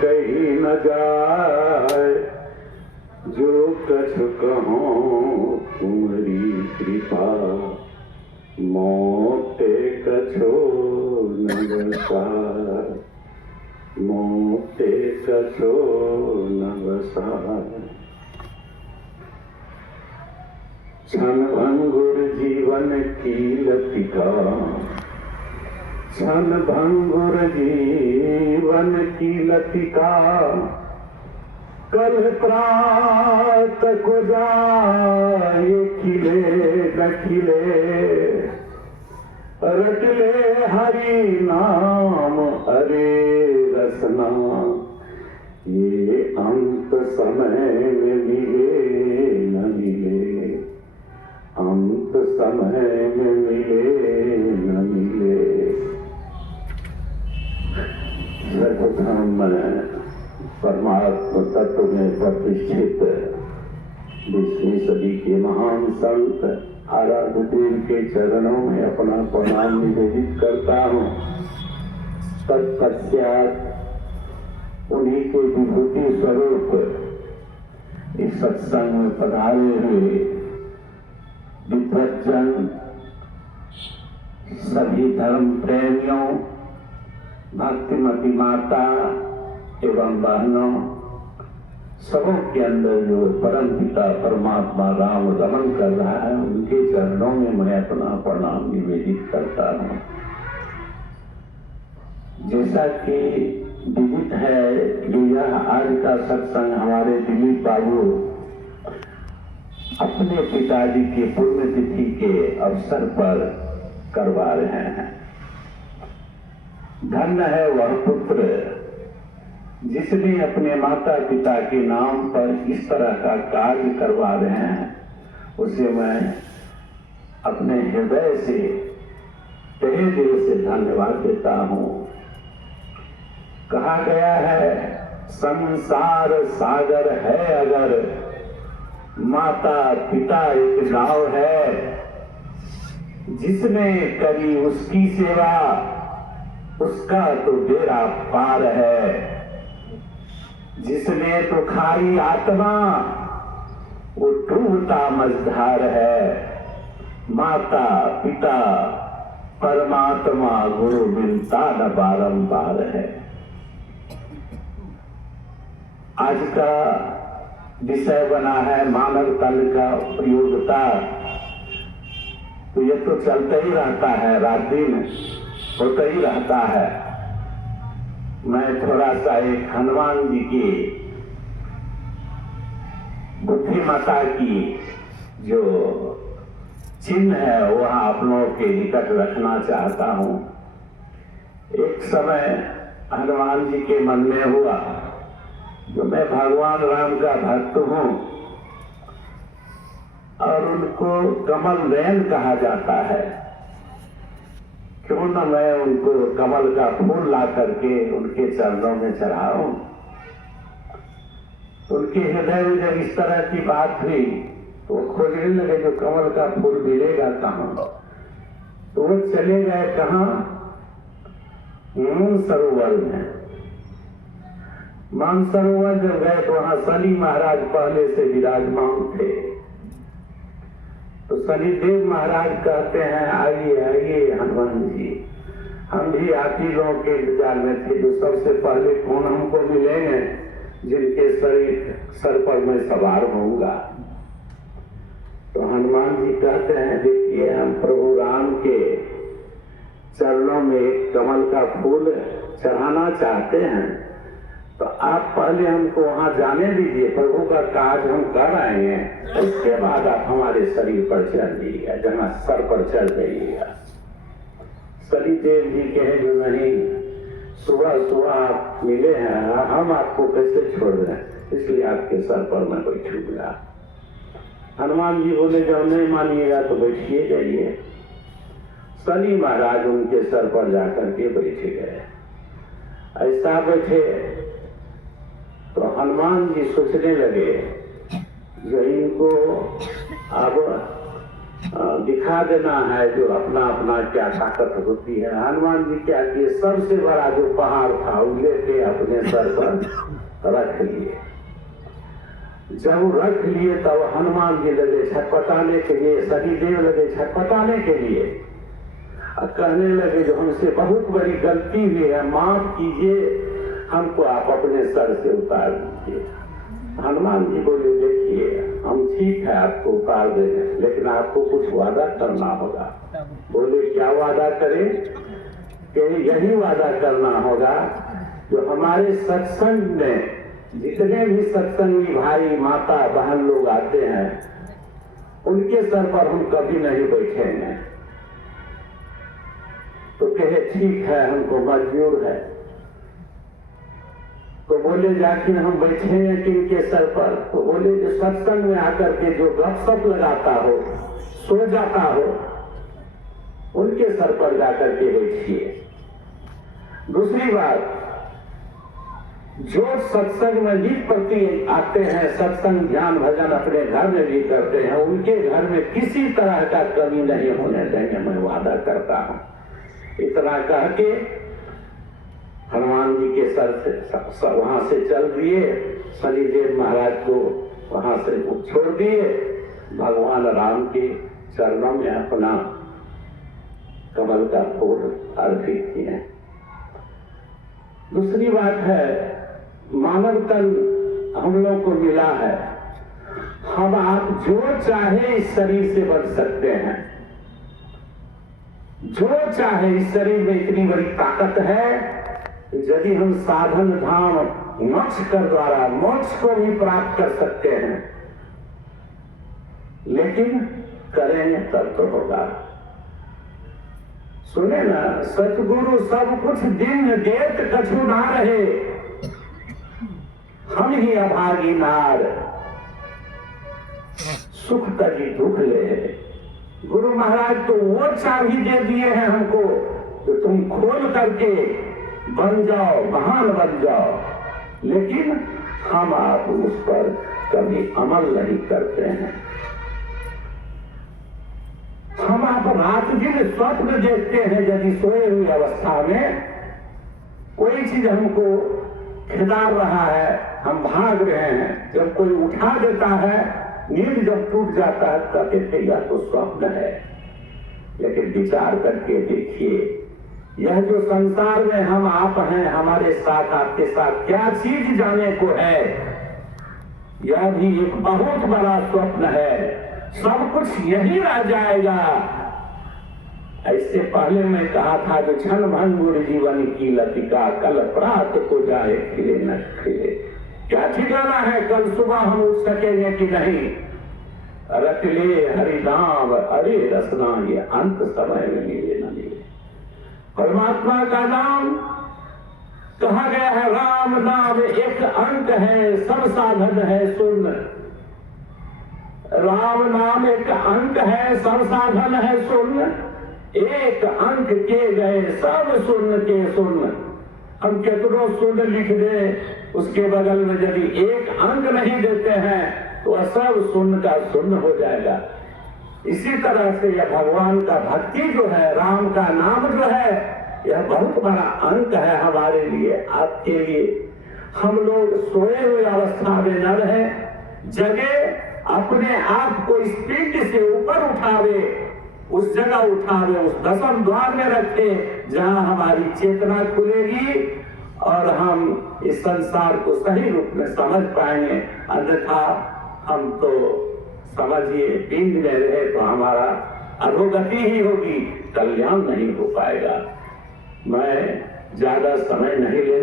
कही न जाए, जो कछु कहो तुम्हारी कृपा, मोटे कछो न बसाए, मोटे कछो न बसाए। क्षण भंगुर जीवन की लतिका, क्षण भंगुर जीवन की लतिका, कल प्रात को जाए खिले न खिले, रट ले हरि नाम अरे रसना, ये अंत समय में मिले न मिले, अंत समय में मिले न मिले। सर्वधर्म परमात्मा तत्व में प्रतिष्ठित 20वीं सदी के महान संत आराध्य देव के चरणों में अपना प्रणाम निवेदित करता हूँ। तत्पश्चात उन्हीं के विभूति स्वरूप इस सत्संग में पधारे हुए विद्वज्जन, सभी धर्म प्रेमियों, भक्तिमती माता एवं बहनों, सबों के अंदर जो परम पिता परमात्मा राम रमन कर रहा है, उनके चरणों में मैं अपना प्रणाम निवेदित करता हूँ। जैसा कि विदित है कि यह आज का सत्संग हमारे दिलीप बाबू अपने पिताजी की पुण्यतिथि के अवसर पर करवा रहे हैं। धन्य है वह पुत्र जिसने अपने माता पिता के नाम पर इस तरह का कार्य करवा रहे हैं। उसे मैं अपने हृदय से तहे दिल से धन्यवाद देता हूँ। कहा गया है संसार सागर है अगर, माता पिता एक नाव है, जिसने करी उसकी सेवा उसका तो बेड़ा पार है, जिसने तो खाई आत्मा वो डूबता मझधार है, माता पिता परमात्मा गुरु मिलता न बारंबार है। आज का विषय बना है मानव तन का प्रयोगता। तो ये तो चलता ही रहता है, रात दिन होता ही रहता है। मैं थोड़ा सा एक हनुमान जी की बुद्धिमता की जो चिन्ह है वह आप लोगों के निकट रखना चाहता हूँ। एक समय हनुमान जी के मन में हुआ जो मैं भगवान राम का भक्त हूँ और उनको कमल नयन कहा जाता है, क्यों न मैं उनको कमल का फूल ला करके उनके चरणों में चढ़ाऊं। उनके हृदय में जब इस तरह की बात हुई तो वो खोजने लगे जो कमल का फूल मिलेगा कहाँ। तो वो चले गए कहाँ, सरोवर में। मानसरोवर जब गए तो वहां शनि महाराज पहले से विराजमान थे। तो शनिदेव महाराज कहते हैं आइए आइए हनुमान जी, हम भी आप ही लोगों के इंतजार में थे जो सबसे पहले कौन हमको मिलेंगे जिनके सर पर मैं सवार होऊंगा। तो हनुमान जी कहते हैं देखिए हम प्रभु राम के चरणों में एक कमल का फूल चढ़ाना चाहते हैं, तो आप पहले हमको वहां जाने दीजिए, प्रभु का काज हम कर आए हैं, उसके बाद आप हमारे शरीर पर चढ़ जाइएगा, जहां सर पर चढ़ जाइएगा। शनिदेव जी कहे जो नहीं, सुबह सुबह आप मिले हैं, हम आपको कैसे छोड़ दें, इसलिए आपके सर पर मैं बैठूंगा। हनुमान जी बोले जब नहीं मानिएगा तो बैठिए जाइए। शनि महाराज उनके सर पर जाकर के बैठ गए। ऐसा बैठे तो हनुमान जी सोचने लगे जो इनको अब दिखा देना है जो अपना अपना क्या ताकत होती है। हनुमान जी क्या किए, सबसे बड़ा जो पहाड़ था वो लेके अपने सर पर रख लिए। जब रख लिए तब हनुमान जी लगे छटपटाने के लिए, शनिदेव लगे छटपटाने के लिए और कहने लगे जो हमसे बहुत बड़ी गलती हुई है, माफ कीजिए, हमको आप अपने सर से उतार दीजिए। हनुमान जी बोले देखिए हम ठीक है आपको उतार देंगे, लेकिन आपको कुछ वादा करना होगा। बोले क्या वादा करें? कि यही वादा करना होगा जो हमारे सत्संग में जितने भी सत्संगी भाई माता बहन लोग आते हैं उनके सर पर हम कभी नहीं बैठेंगे। तो कहे ठीक है, हमको मंजूर है। तो बोले जाके हम बैठेंगे किनके सर पर? तो बोले जो सत्संग में आकर के जो गपशप लगाता हो, सो जाता हो, उनके सर पर जाकर के बैठिए। दूसरी बात, जो सत्संग में भी प्रति आते हैं, सत्संग ज्ञान भजन अपने घर में भी करते हैं, उनके घर में किसी तरह का कमी नहीं होने देंगे, मैं वादा करता हूं। इतना कह के हनुमान जी के सर से वहां से चल दिए, शनिदेव महाराज को वहां से छोड़ दिए, भगवान राम के चरणों में अपना कमल का फूल अर्पित किए। दूसरी बात है, मानव तन हम लोग को मिला है, हम आप जो चाहे इस शरीर से बच सकते हैं, जो चाहे। इस शरीर में इतनी बड़ी ताकत है, यदि हम साधन धाम मोक्ष कर द्वारा मोक्ष को भी प्राप्त कर सकते हैं, लेकिन करेंगे तब तो होगा। सुने ना, सतगुरु सब कुछ दिन देत कछु ना रहे, हम ही अभागी नार सुख तजी दुख ले। गुरु महाराज तो वो चाबी दे दिए हैं हमको तो तुम खोल करके बन जाओ, महान बन जाओ, लेकिन हम आप उस पर कभी अमल नहीं करते हैं। हम आप रात दिन स्वप्न देखते हैं, यदि सोए हुई अवस्था में कोई चीज हमको खिदार रहा है, हम भाग रहे हैं, जब कोई उठा देता है, नींद जब टूट जाता है, कहते थे यह तो स्वप्न है। लेकिन विचार करके देखिए, यह जो संसार में हम आप हैं, हमारे साथ आपके साथ क्या चीज जाने को है, यह भी एक बहुत बड़ा स्वप्न है। सब कुछ यही रह जाएगा। ऐसे पहले मैं कहा था जो क्षण भंगुर जीवन की लतिका, कल प्रात को जाए खिले न खिले। क्या ठिकाना है कल सुबह हम उठ सकेंगे कि नहीं। रट ले हरिनाम अरे रसना, ये अंत समय में मिले न मिले। परमात्मा का नाम कहा गया है, राम नाम एक अंक है, सब साधन है सुन। राम नाम एक अंक है, सब साधन है सुन। एक अंक के गए सब सुन के सुन। हम कितनों सुन लिख दे, उसके बगल में यदि एक अंक नहीं देते हैं तो सब सुन का सुन हो जाएगा। इसी तरह से यह भगवान का भक्ति जो है, राम का नाम जो है, यह बहुत बड़ा अंक है हमारे लिए, आपके लिए। हम लोग सोए हुए अवस्था में न रहे, जगे अपने आप को इस पिंड से ऊपर उठावे, उस जगह उठावे, उस दसम द्वार में रखे जहां हमारी चेतना खुलेगी और हम इस संसार को सही रूप में समझ पाएंगे। अन्यथा हम तो समझिए पिंड में रहे तो हमारा अधोगति ही होगी, कल्याण नहीं हो पाएगा। मैं ज्यादा समय नहीं लेना